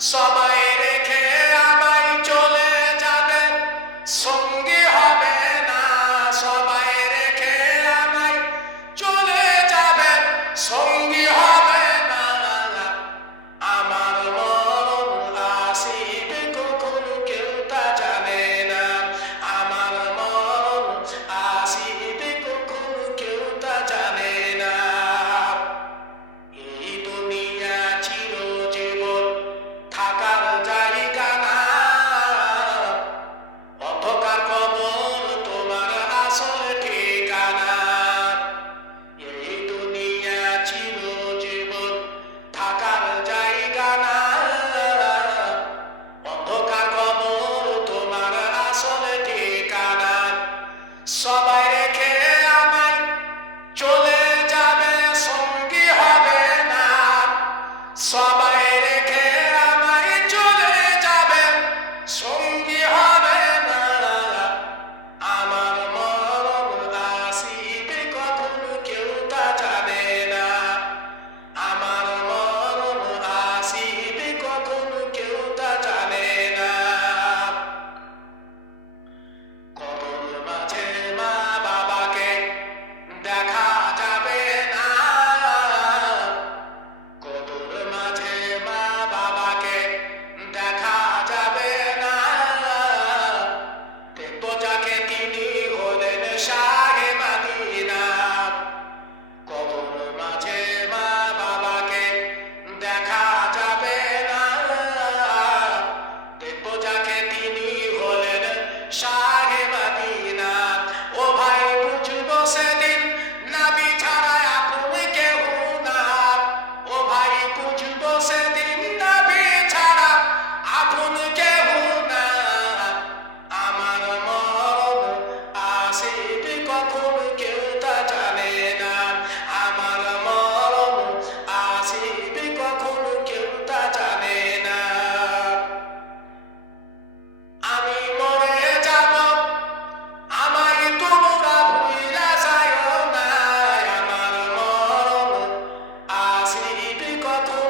সবাই রেখে আমায় চলে যাবে, সঙ্গী হবে না। সবাই রেখে আমায় চলে যাবে, সঙ্গী হবে না। আমার মরণ আসিবে কখন কেউ তা জানে না। আমার মরণ আসিবে কখন কেউ তা জানে না। এই দুনিয়া চিরজীবন থাকার জায়গা না, অন্ধকার কবর তোমার আসল ঠিকানা। এই দুনিয়া চিরজীবন থাকার জায়গা না, অন্ধকার কবর তোমার আসল ঠিকানা। সবাই রেখে আমায় চলে যাবে, সঙ্গী হবে না। সবাই রেখে আমায় চলে যাবে, সঙ্গী হবে না। আমার মরণ আসিবে কখন কেউ তা জানে না। আমার মরণ আসিবে কখন কেউ তা জানে না। কবর মাঝে মা বাবাকে দেখা যাবে না। কবর মাঝে মা বাবাকে দেখা যাবে না। দেখব যাকে তিনি হলেন শাহে মদিনা। কবর মাঝে মা বাবাকে দেখা যাবে না। দেখব যাকে তিনি হলেন শাহে মদিনা। ও ভাই বুঝবো সেদিন নবী ছাড়া আপন কেউ না। ও ভাই বুঝবো সেদিন নবী ছাড়া আপন কেউ না। আমার মরণ আসিবে কখন কেউ তা জানে না। আমার মরণ আসিবে কখন কেউ তা জানে না। আমি মরে যাব, আমায় তোমরা ভুইলা যাইও না। আমার মরণ আসিবে কখন